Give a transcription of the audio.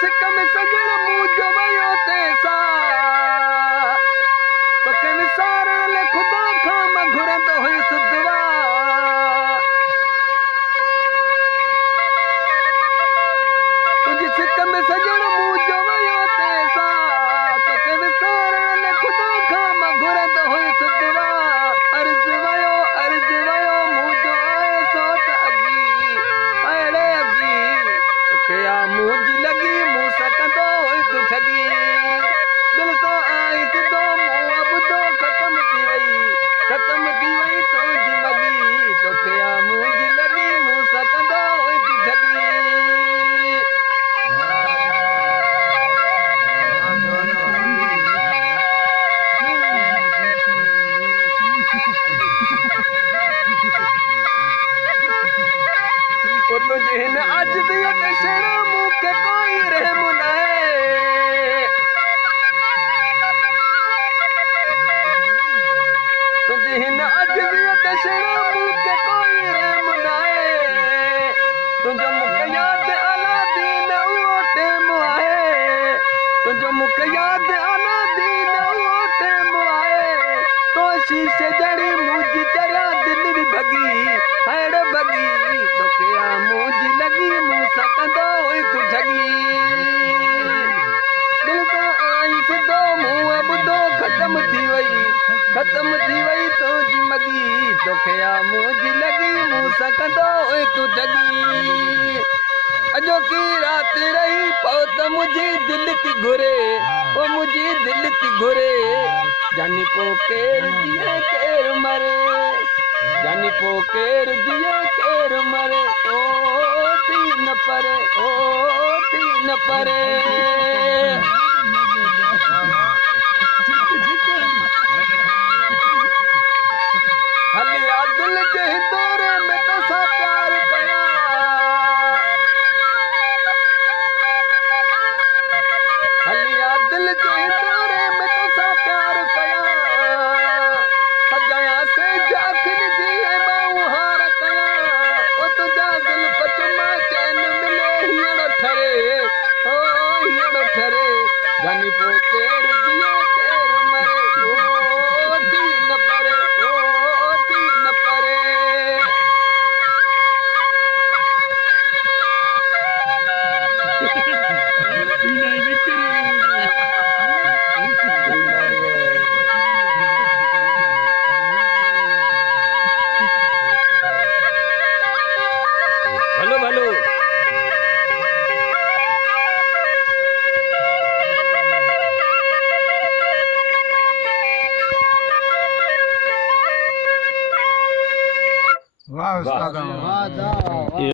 सिक में सजण मूं जो वयो तंहिंसा तोखे विसारण लाइ ख़ुदा खां मां घुरंदो हुयुसि दुआ तुंहिंजी सिक में सजण मूं जो वयो तंहिंसा तोखे विसारण लाइ ख़ुदा खां मां घुरंदो हुयुसि दुआ अर्ज़ वयो मूं जो आयो सो त अॻी अहिड़े अॻी तोखे आ मुंहिंजी लॻी मूं सां कंदो हुई तूं ठगी दिल सां आई सिधो मूं ॿुधो ख़तम थी वई तुंहिंजी मगी तोखे आ मुंहिंजी लॻी मूं सां कंदो हुई तूं ठगी तुंहिंजे हिन अजदीअ ते छड़ मूंखे कोई रहम नाहे तुंहिंजे हिन अजदीअ ते छड़ मूंखे कोई रहम नाहे तुंहिंजो मूंखे यादि आला दीन उहो टेम आहे तुंहिंजो मूंखे यादि आला दीन उहो टेम आहे तो शीशे जड़ी मुंहिंजी चरिया दिलि बि भॻी हैड़ भॻी तोखे आ मुंहिंजी लॻी मूं सां कंदो हुई तूं ठगी दिल सां आई सिधो मूं ॿुधो ख़तम थी वई तुंहिंजी मगी तोखे आ मुंहिंजी लॻी मूं सां कंदो हुई तूं ठगी अॼोकी राति रही पओ त मुंहिंजी दिलि थी घुरे जानी पो केरु जिए केरु मरे जानी पो केरु जिए केरु मरे ओ थी न परे हलिया दिल जे दौरे में तोसां प्यार कया हलिया दिल जे दौरे में तोसां प्यार कया सजाया से जाखिन जी ऐं बाऊं हार कया ओ तुंहिंजा ज़ुल्फ़ चुमा चैन मिले हींअर ठरे जानी पो केरु जिए केरु मरे ओ थी न परे भलो वाह उस्ताद वाह।